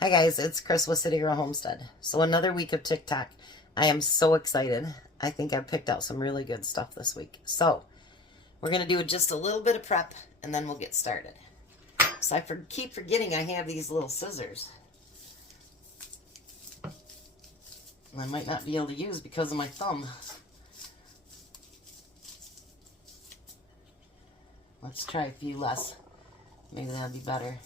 Hi guys, it's Chris with City Girl Homestead. So another week of TikTok. I am so excited. I think I picked out some really good stuff this week. So we're going to do just a little bit of prep and then we'll get started. So I keep forgetting I have these little scissors. I might not be able to use because of my thumb. Let's try a few less. Maybe that'll be better.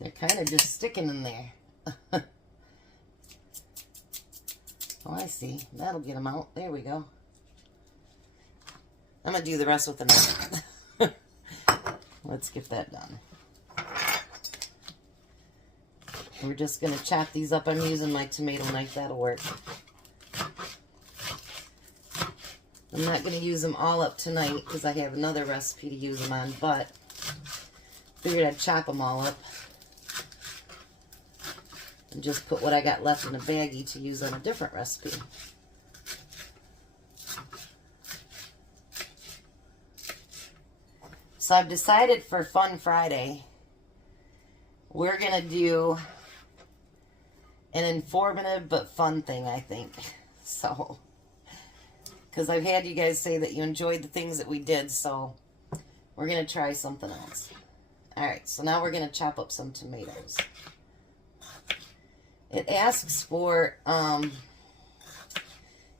They're kind of just sticking in there. Oh, I see. That'll get them out. There we go. I'm going to do the rest with the knife. Let's get that done. We're just going to chop these up. I'm using my tomato knife. That'll work. I'm not going to use them all up tonight because I have another recipe to use them on, but figured I'd chop them all up and just put what I got left in a baggie to use on a different recipe. So I've decided for Fun Friday, we're going to do an informative but fun thing, I think. So, because I've had you guys say that you enjoyed the things that we did, so we're going to try something else. Alright, so now we're going to chop up some tomatoes. It asks for,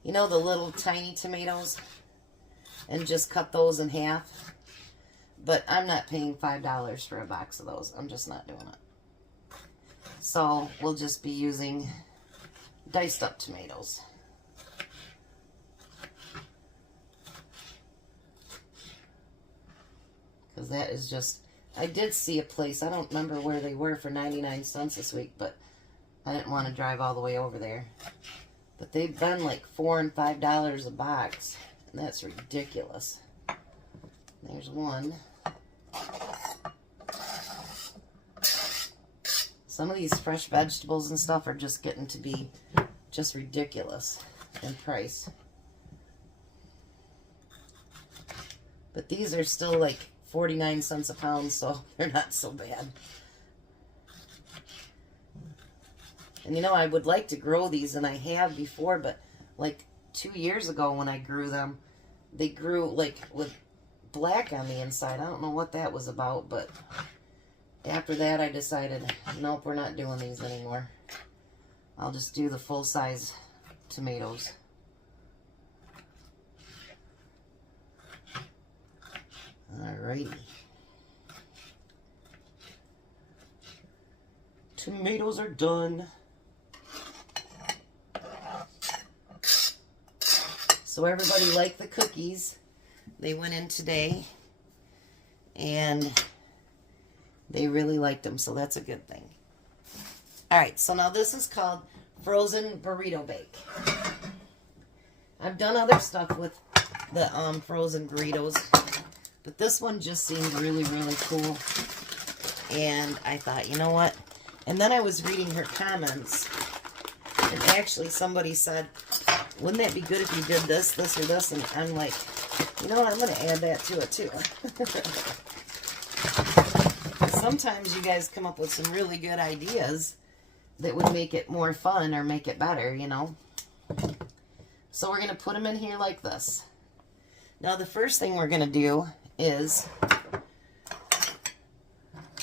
you know, the little tiny tomatoes, and just cut those in half. But I'm not paying $5 for a box of those. I'm just not doing it. So we'll just be using diced up tomatoes. Because that is just, I did see a place, I don't remember where they were, for 99 cents this week, but I didn't want to drive all the way over there. But they've been like $4 and $5 a box, and that's ridiculous. There's one. Some of these fresh vegetables and stuff are just getting to be just ridiculous in price. But these are still like 49 cents a pound, so they're not so bad. And you know, I would like to grow these, and I have before, but like 2 years ago when I grew them, they grew like with black on the inside. I don't know what that was about, but after that I decided, nope, we're not doing these anymore. I'll just do the full-size tomatoes. Alrighty. Tomatoes are done. So everybody liked the cookies. They went in today, and they really liked them, so that's a good thing. Alright, so now this is called frozen burrito bake. I've done other stuff with the frozen burritos, but this one just seemed really, really cool. And I thought, you know what? And then I was reading her comments, and actually somebody said, wouldn't that be good if you did this, this, or this? And I'm like, you know what? I'm going to add that to it too. Sometimes you guys come up with some really good ideas that would make it more fun or make it better, you know. So we're going to put them in here like this. Now the first thing we're going to do is,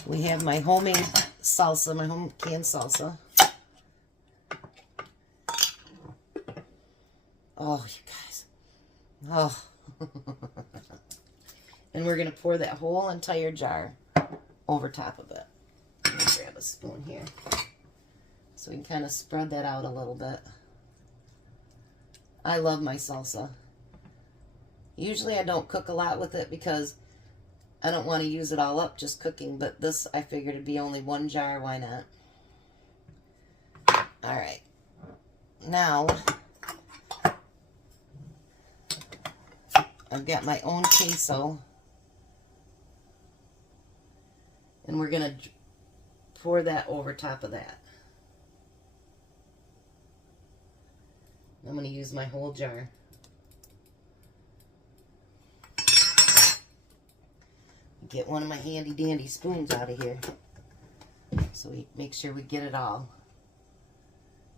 we have my homemade salsa, my home canned salsa. Oh, you guys. Oh. And we're going to pour that whole entire jar over top of it. Let me grab a spoon here, so we can kind of spread that out a little bit. I love my salsa. Usually I don't cook a lot with it because I don't want to use it all up just cooking, but this I figured it'd be only one jar, why not? Alright. Now, I've got my own queso, and we're going to pour that over top of that. I'm going to use my whole jar. get one of my handy dandy spoons out of here so we make sure we get it all.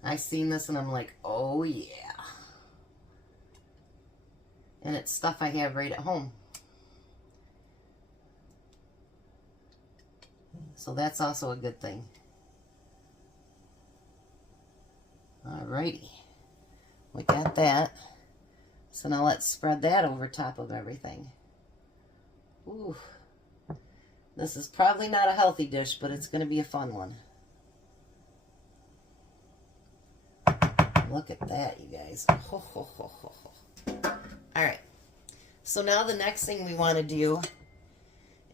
I seen this and I'm like, oh yeah. And it's stuff I have right at home. So that's also a good thing. Alrighty. We got that. So now let's spread that over top of everything. Ooh. This is probably not a healthy dish, but it's going to be a fun one. Look at that, you guys. Ho, ho, ho, ho, ho. Alright. So now the next thing we want to do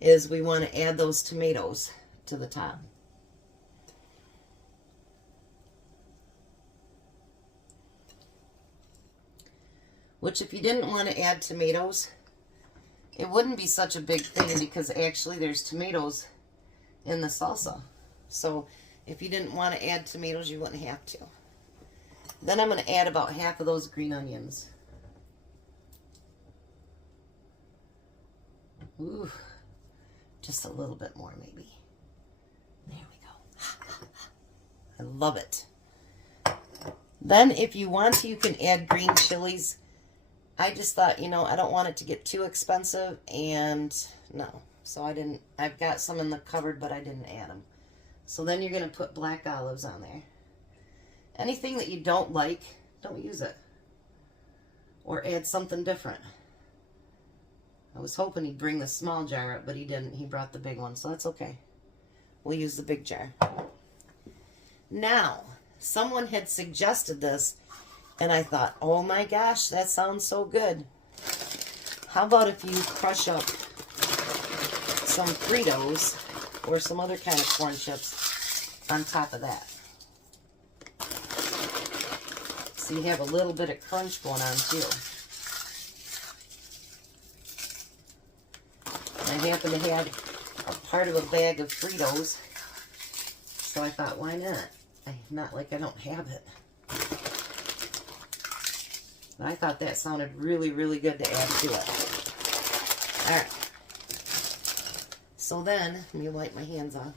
is we want to add those tomatoes to the top. Which, if you didn't want to add tomatoes, it wouldn't be such a big thing because actually there's tomatoes in the salsa. So if you didn't want to add tomatoes, you wouldn't have to. Then I'm going to add about half of those green onions. Ooh, just a little bit more maybe. There we go. I love it. Then if you want to, you can add green chilies. I just thought, you know, I don't want it to get too expensive, and no. So I didn't, I've got some in the cupboard, but I didn't add them. So then you're going to put black olives on there. Anything that you don't like, don't use it. Or add something different. I was hoping he'd bring the small jar up, but he didn't. He brought the big one, so that's okay. We'll use the big jar. Now, someone had suggested this, and I thought, oh my gosh, that sounds so good. How about if you crush up some Fritos or some other kind of corn chips on top of that? So you have a little bit of crunch going on too. I happen to have a part of a bag of Fritos, so I thought, why not? Not like I don't have it. But I thought that sounded really, really good to add to it. Alright. So then, let me wipe my hands off.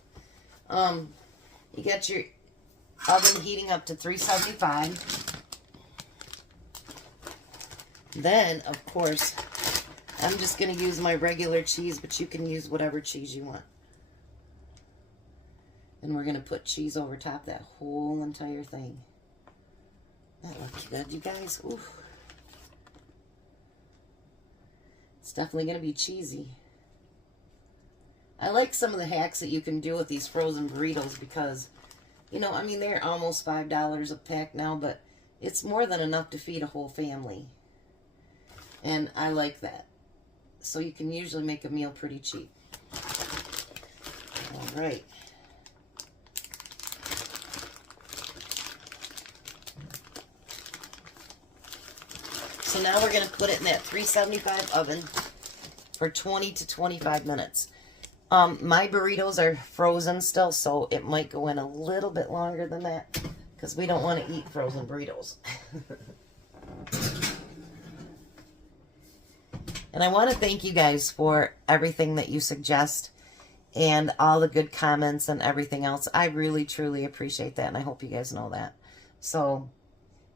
You got your oven heating up to 375. Then, of course, I'm just going to use my regular cheese, but you can use whatever cheese you want. And we're going to put cheese over top that whole entire thing. That looks good, you guys. Ooh. It's definitely going to be cheesy. I like some of the hacks that you can do with these frozen burritos because, you know, I mean, they're almost $5 a pack now, but it's more than enough to feed a whole family. And I like that. So you can usually make a meal pretty cheap. All right. So now we're going to put it in that 375 oven for 20 to 25 minutes. My burritos are frozen still, so it might go in a little bit longer than that because we don't want to eat frozen burritos. And I want to thank you guys for everything that you suggest and all the good comments and everything else. I really, truly appreciate that, and I hope you guys know that. So,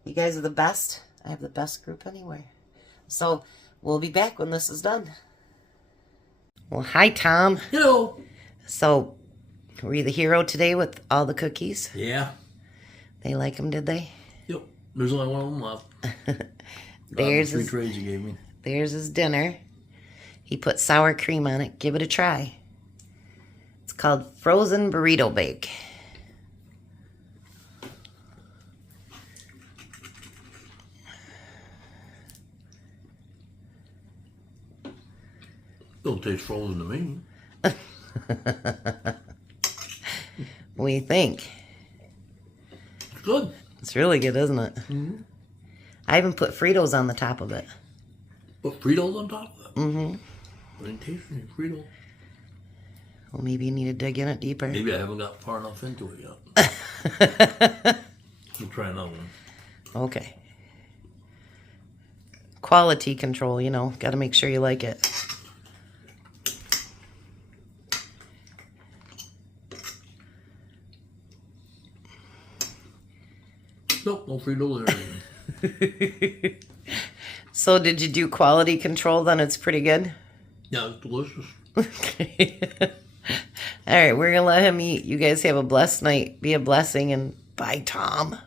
you guys are the best. I have the best group anywhere. So, we'll be back when this is done. Well, hi, Tom. Hello. So, were you the hero today with all the cookies? Yeah. They like them, did they? Yep. There's only one of them left. There's three trays you gave me. There's his dinner. He put sour cream on it. Give it a try. It's called Frozen Burrito Bake. Don't taste frozen to me. What do you think? It's good. It's really good, isn't it? Mm-hmm. I even put Fritos on the top of it. Put Fritos on top of that? Mm-hmm. I didn't taste any Fritos. Well, maybe you need to dig in it deeper. Maybe I haven't got far enough into it yet. We'll try another one. Okay. Quality control, you know. Got to make sure you like it. Nope, no Fritos there. So did you do quality control then? It's pretty good? Yeah, it's delicious. Okay. All right, we're going to let him eat. You guys have a blessed night. Be a blessing, and bye, Tom.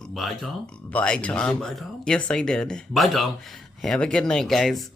Bye, Tom? Bye, Did you say Tom. bye, Tom? Yes, I did. Bye, Tom. Have a good night, guys.